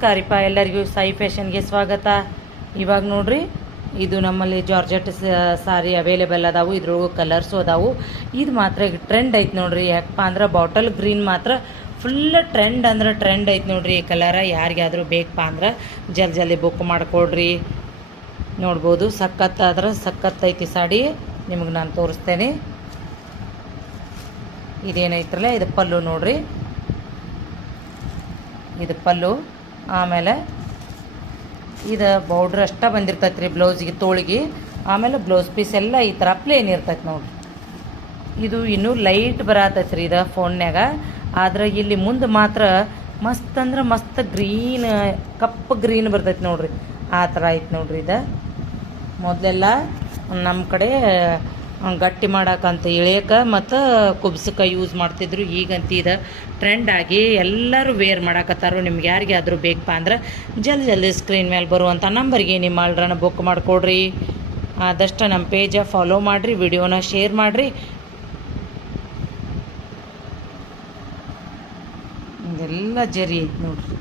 ನಮಸ್ಕಾರ ರೀ ಎಲ್ಲರಿಗೂ ಸಾಯಿ ಫ್ಯಾಷನ್ಗೆ ಸ್ವಾಗತ. ಇವಾಗ ನೋಡ್ರಿ, ಇದು ನಮ್ಮಲ್ಲಿ ಜಾರ್ಜೆಟ್ ಸಾರಿ ಅವೈಲೇಬಲ್ ಅದಾವು. ಇದ್ರೊಳಗೆ ಕಲರ್ಸು ಅದಾವು. ಇದು ಮಾತ್ರ ಈಗ ಟ್ರೆಂಡ್ ಐತೆ ನೋಡ್ರಿ. ಯಾಕಪ್ಪ ಅಂದ್ರೆ ಬಾಟಲ್ ಗ್ರೀನ್ ಮಾತ್ರ ಫುಲ್ ಟ್ರೆಂಡ್ ಅಂದ್ರೆ ಟ್ರೆಂಡ್ ಐತೆ ನೋಡ್ರಿ. ಈ ಕಲರ ಯಾರಿಗಾದ್ರೂ ಬೇಕಪ್ಪ ಅಂದ್ರೆ ಜಲ್ದಿ ಬುಕ್ ಮಾಡ್ಕೊಡ್ರಿ. ನೋಡ್ಬೋದು, ಸಖತ್ತಾದ್ರೆ ಸಖತ್ತೈತಿ ಸಾಡಿ. ನಿಮಗೆ ನಾನು ತೋರಿಸ್ತೇನೆ. ಇದೇನೈತ್ರಲ್ಲ, ಇದು ಪಲ್ಲು ನೋಡ್ರಿ. ಇದು ಪಲ್ಲು. ಆಮೇಲೆ ಇದು ಬೌಡ್ರ್ ಅಷ್ಟ ಬಂದಿರ್ತೈತೆ ರೀ ಬ್ಲೌಸಿಗೆ, ತೋಳಿಗೆ. ಆಮೇಲೆ ಬ್ಲೌಸ್ ಪೀಸ್ ಎಲ್ಲ ಈ ಥರ ಪ್ಲೇನ್ ಇರ್ತೈತೆ ನೋಡ್ರಿ. ಇದು ಇನ್ನೂ ಲೈಟ್ ಬರತೈತೆ ರೀ ಇದು ಫೋನ್ಯಾಗ. ಆದ್ರೆ ಇಲ್ಲಿ ಮುಂದೆ ಮಾತ್ರ ಮಸ್ತ್ ಅಂದ್ರೆ ಮಸ್ತ್ ಗ್ರೀನ್, ಕಪ್ಪು ಗ್ರೀನ್ ಬರ್ತೈತೆ ನೋಡ್ರಿ. ಆ ಥರ ಐತೆ ನೋಡ್ರಿ. ಇದು ಮೊದಲೆಲ್ಲ ನಮ್ಮ ಕಡೆ ಗಟ್ಟಿ ಮಾಡಕ್ಕಂತ ಇಳಿಯಕ್ಕೆ ಮತ್ತು ಕುಬ್ಸಕ್ಕೆ ಯೂಸ್ ಮಾಡ್ತಿದ್ರು. ಈಗಂತ ಇದು ಟ್ರೆಂಡ್ ಆಗಿ ಎಲ್ಲರೂ ವೇರ್ ಮಾಡಕತ್ತಾರು. ನಿಮ್ಗೆ ಯಾರಿಗಾದ್ರೂ ಬೇಕಪ್ಪ ಅಂದ್ರೆ ಜಲ್ದಿ ಸ್ಕ್ರೀನ್ ಮೇಲೆ ಬರುವಂಥ ನಂಬರ್ಗೆ ನಿಮ್ಮ ಆರ್ಡ್ರನ್ನ ಬುಕ್ ಮಾಡಿಕೊಡ್ರಿ. ಆದಷ್ಟು ನಮ್ಮ ಪೇಜ ಫಾಲೋ ಮಾಡಿರಿ, ವಿಡಿಯೋನ ಶೇರ್ ಮಾಡಿರಿ. ಇದೆಲ್ಲ ಜರಿ ಐತೆ ನೋಡ್ರಿ.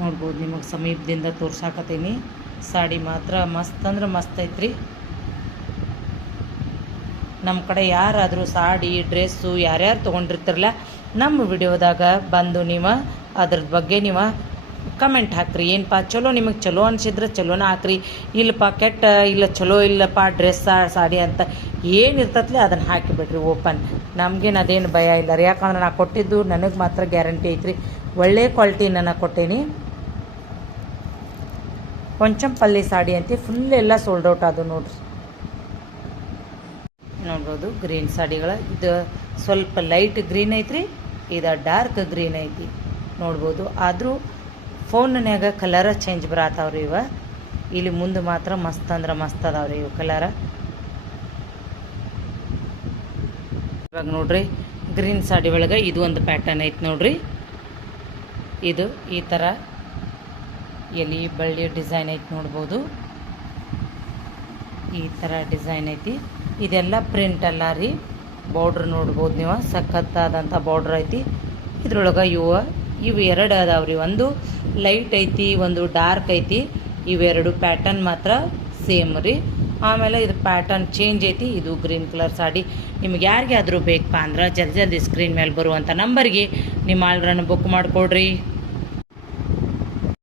ನೋಡ್ಬೋದು, ನಿಮಗೆ ಸಮೀಪದಿಂದ ತೋರ್ಸಾಕತ್ತೀನಿ. ಸಾಡಿ ಮಾತ್ರ ಮಸ್ತ್ ಅಂದ್ರೆ ಮಸ್ತ್ ಐತ್ರಿ. ನಮ್ಮ ಕಡೆ ಯಾರಾದರೂ ಸಾಡಿ ಡ್ರೆಸ್ಸು ಯಾರ್ಯಾರು ತೊಗೊಂಡಿರ್ತಿರಲ್ಲ, ನಮ್ಮ ವಿಡಿಯೋದಾಗ ಬಂದು ನೀವು ಅದ್ರದ್ದು ಬಗ್ಗೆ ನೀವು ಕಮೆಂಟ್ ಹಾಕ್ರಿ. ಏನಪ್ಪ ಚಲೋ, ನಿಮಗೆ ಚಲೋ ಅನಿಸಿದ್ರೆ ಚಲೋನ ಹಾಕ್ರಿ. ಇಲ್ಲಪ್ಪ ಕೆಟ್ಟ, ಇಲ್ಲ ಚಲೋ ಇಲ್ಲಪ್ಪ ಡ್ರೆಸ್ ಸಾಡಿ ಅಂತ ಏನಿರ್ತತ್ಲೆ ಅದನ್ನು ಹಾಕಿಬಿಡ್ರಿ ಓಪನ್. ನಮಗೇನು ಅದೇನು ಭಯ ಇಲ್ಲ ರೀ. ಯಾಕಂದ್ರೆ ನಾನು ಕೊಟ್ಟಿದ್ದು ನನಗೆ ಮಾತ್ರ ಗ್ಯಾರಂಟಿ ಐತ್ರಿ. ಒಳ್ಳೆ ಕ್ವಾಲಿಟಿ ನಾನು ಕೊಟ್ಟೇನಿ. ಕೊಂಚಂಪಲ್ಲಿ ಸಾಡಿ ಅಂತ ಫುಲ್ ಎಲ್ಲ ಸೋಲ್ಡ್ ಔಟ್ ಅದು ನೋಡ್ರಿ. ನೋಡ್ಬೋದು ಗ್ರೀನ್ ಸಾಡಿಗಳ. ಇದು ಸ್ವಲ್ಪ ಲೈಟ್ ಗ್ರೀನ್ ಐತ್ರಿ, ಇದು ಡಾರ್ಕ್ ಗ್ರೀನ್ ಐತಿ. ನೋಡ್ಬೋದು, ಆದರೂ ಫೋನ್ನ್ಯಾಗ ಕಲರ ಚೇಂಜ್ ಬರತ್ತಾವ್ರಿ ಇವ. ಇಲ್ಲಿ ಮುಂದೆ ಮಾತ್ರ ಮಸ್ತ್ ಅಂದ್ರೆ ಮಸ್ತ್ ಅದಾವ್ರಿ ಇವು ಕಲರ. ಇವಾಗ ನೋಡ್ರಿ, ಗ್ರೀನ್ ಸಾಡಿ ಒಳಗೆ ಇದು ಒಂದು ಪ್ಯಾಟರ್ನ್ ಐತಿ ನೋಡ್ರಿ. ಇದು ಈ ಥರ ಎಲಿ ಬಳ್ಳಿ ಡಿಸೈನ್ ಐತಿ ನೋಡ್ಬೋದು. ಈ ಥರ ಡಿಸೈನ್ ಐತಿ. ಇದೆಲ್ಲ ಪ್ರಿಂಟ್ ಅಲ್ಲ ರೀ. ಬಾರ್ಡ್ರ್ ನೋಡ್ಬೋದು ನೀವು, ಸಖತ್ತಾದಂಥ ಬಾರ್ಡ್ರ್ ಐತಿ. ಇದ್ರೊಳಗೆ ಇವು ಎರಡು ಅದಾವ್ರಿ. ಒಂದು ಲೈಟ್ ಐತಿ, ಒಂದು ಡಾರ್ಕ್ ಐತಿ. ಇವೆರಡು ಪ್ಯಾಟರ್ನ್ ಮಾತ್ರ ಸೇಮ್ ರೀ. ಆಮೇಲೆ ಇದು ಪ್ಯಾಟರ್ನ್ ಚೇಂಜ್ ಐತಿ. ಇದು ಗ್ರೀನ್ ಕಲರ್ ಸಾಡಿ. ನಿಮ್ಗೆ ಯಾರಿಗಾದ್ರೂ ಬೇಕಪ್ಪ ಅಂದ್ರೆ ಜಲ್ದಿ ಸ್ಕ್ರೀನ್ ಮೇಲೆ ಬರುವಂಥ ನಂಬರ್ಗೆ ನಿಮ್ಮ ಆರ್ಡ್ರನ್ನು ಬುಕ್ ಮಾಡಿಕೊಡ್ರಿ.